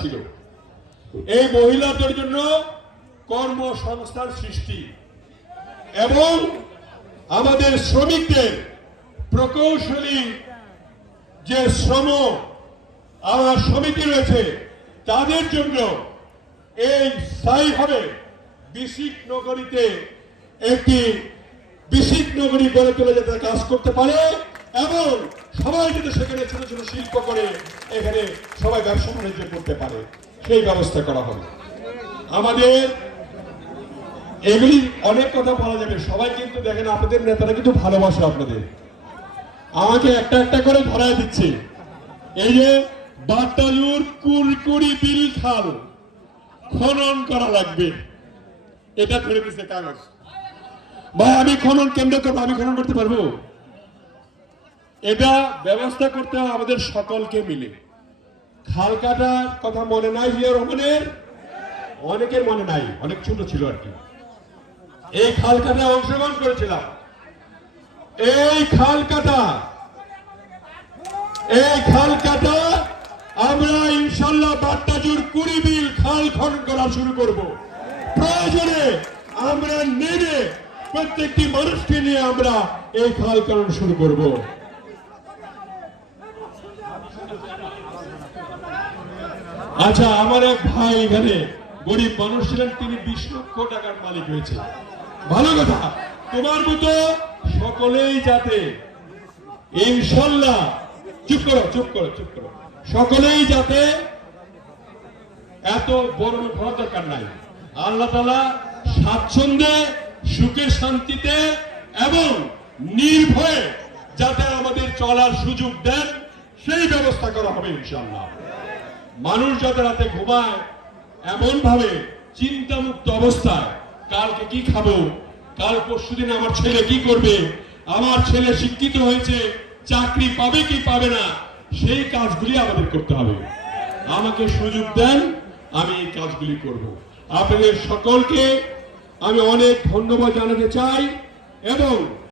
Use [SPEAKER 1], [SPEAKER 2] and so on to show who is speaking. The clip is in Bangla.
[SPEAKER 1] ছিল। এই মহিলাদের জন্য কর্মসংস্থান সৃষ্টি এবং আমাদের শ্রমিকদের প্রকৌশলী যে শ্রম আমার সমিতি রয়েছে, তাদের জন্য এই স্থায়ীভাবে বিসিক নগরীতে একটি বিসিক নগরী গড়ে তোলে যাতে কাজ করতে পারে। এবং সবাই যাতে সেখানে ছোট ছোট শিল্প করে, এখানে সবাই ব্যবসা বাণিজ্য করতে পারে, সেই ব্যবস্থা করা হবে। আমাদের এগুলি অনেক কথা বলা যাবে। সবাই কিন্তু দেখেন, আপনাদের নেতারা কিন্তু ভালোবাসে আপনাদের। আমাকে একটা একটা করে ধরায় দিচ্ছে। এই যে, বাটালুর কুরকুরি বিল খাল, খনন করা লাগবে। এটা ধরে দিচ্ছে কাগজ। ভাই, আমি খনন কেন্দ্র করব, আমি খনন করতে পারব? এটা ব্যবস্থা করতে হবে আমাদের সকলকে মিলে। খাল কাটার কথা মনে নাই জিয়া রহমানের অনেকের মনে নাই, অনেক ছোট ছিল আর কি। এই খাল কাটায় অংশগ্রহণ করেছিলাম। এই খাল কাটা এই খাল কাটা আমরা ইনশাল্লাহ বাট্টাজুর কুড়ি বিল খাল খনন করা শুরু করব। প্রয়োজনে আমরা নেমে প্রত্যেকটি মানুষকে নিয়ে আমরা এই খাল খনন শুরু করব। আচ্ছা আমার এক ভাই এখানে গরিব মানুষ ছিলেন, তিনি বিশ লক্ষ টাকার মালিক হয়েছে ভালো কথা। তোমার মতো সকলেই যাতে ইনশাল্লাহ, চুপ করো চুপ করো চুপ করো। সকলেই যাতে এত বড় হওয়ার দরকার নাই। আল্লাহ তালা স্বাচ্ছন্দ্যে, সুখে, শান্তিতে এবং নির্ভয়ে যাতে আমাদের চলার সুযোগ দেন, সেই ব্যবস্থা করা হবে ইনশাল্লাহ। মানুষ যাতে রাতে ঘুমায় এমন ভাবে চিন্তামুক্ত অবস্থায়, কালকে কি খাব, কাল পরশুদিন আমার ছেলে কি করবে, আমার ছেলে শিক্ষিত হয়েছে, চাকরি পাবে কি পাবে না, সেই কাজগুলি আমাদের করতে হবে। আমাকে সুযোগ দেন, আমি এই কাজগুলি করব। আপনাদের সকলকে আমি অনেক ধন্যবাদ জানাতে চাই এবং